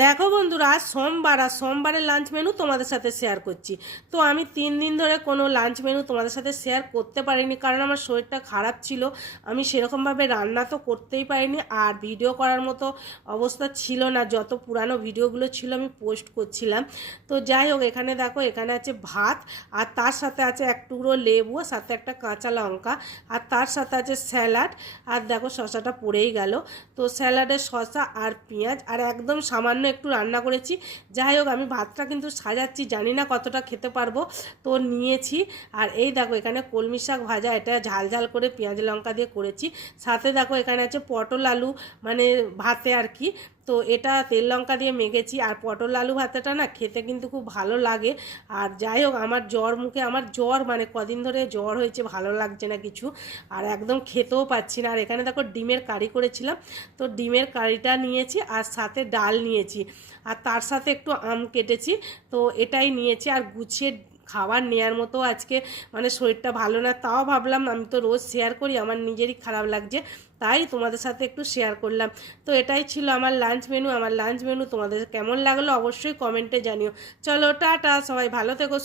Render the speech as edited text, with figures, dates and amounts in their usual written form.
দেখো বন্ধুরা, আজ সোমবার, আর সোমবারের লাঞ্চ মেনু তোমাদের সাথে শেয়ার করছি। তো আমি 3 দিন ধরে কোনো লাঞ্চ মেনু তোমাদের সাথে শেয়ার করতে পারিনি, কারণ আমার শরীরটা খারাপ ছিল। আমি সেরকমভাবে রান্না তো করতেই পারিনি, আর ভিডিও করার মতো অবস্থা ছিল না। যত পুরানো ভিডিওগুলো ছিল আমি পোস্ট করছিলাম। তো যাই হোক, এখানে দেখো, এখানে আছে ভাত, আর তার সাথে আছে এক টুকরো লেবু, সাথে একটা কাঁচা লঙ্কা, আর তার সাথে আছে স্যালাড। আর দেখো শসাটা পড়েই গেল। তো স্যালাডের শসা আর পেঁয়াজ, আর একদম সামান্য একটু রান্না করেছি। যাই হোক, আমি ভাতটা কিন্তু সাজাচ্ছি, জানি না কতটা খেতে পারবো, তো নিয়েছি। আর এই দেখো, এখানে কলমি শাক ভাজা, এটা ঝাল ঝাল করে পেঁয়াজ লঙ্কা দিয়ে করেছি। সাথে দেখো এখানে আছে পটল আলু, মানে ভাতে আর কি। তো এটা তেল লঙ্কা দিয়ে মেখেছি। আর পটল আলু ভাতেটা না খেতে কিন্তু খুব ভালো লাগে। আর যাই হোক, আমার আমার জ্বর, মানে কদিন ধরে জ্বর হয়েছে, ভালো লাগছে না কিছু, আর একদম খেতেও পাচ্ছি না। আর এখানে দেখো ডিমের কারি করেছিলাম, তো ডিমের কারিটা নিয়েছি, আর সাথে ডাল নিয়েছি, আর তার সাথে একটু আম কেটেছি। তো এটাই নিয়েছি। আর গুছিয়ে খাবার নেওয়ার মতো আজকে মানে শরীরটা ভালো না, তাও ভাবলাম আমি তো রোজ শেয়ার করি, আমার নিজেরই খারাপ লাগছে, তাই তোমাদের সাথে একটু শেয়ার করলাম। তো এটাই ছিল আমার লাঞ্চ মেনু। আমার লাঞ্চ মেনু তোমাদের কেমন লাগলো অবশ্যই কমেন্টে জানিও। চলো টাটা, সবাই ভালো থেকো।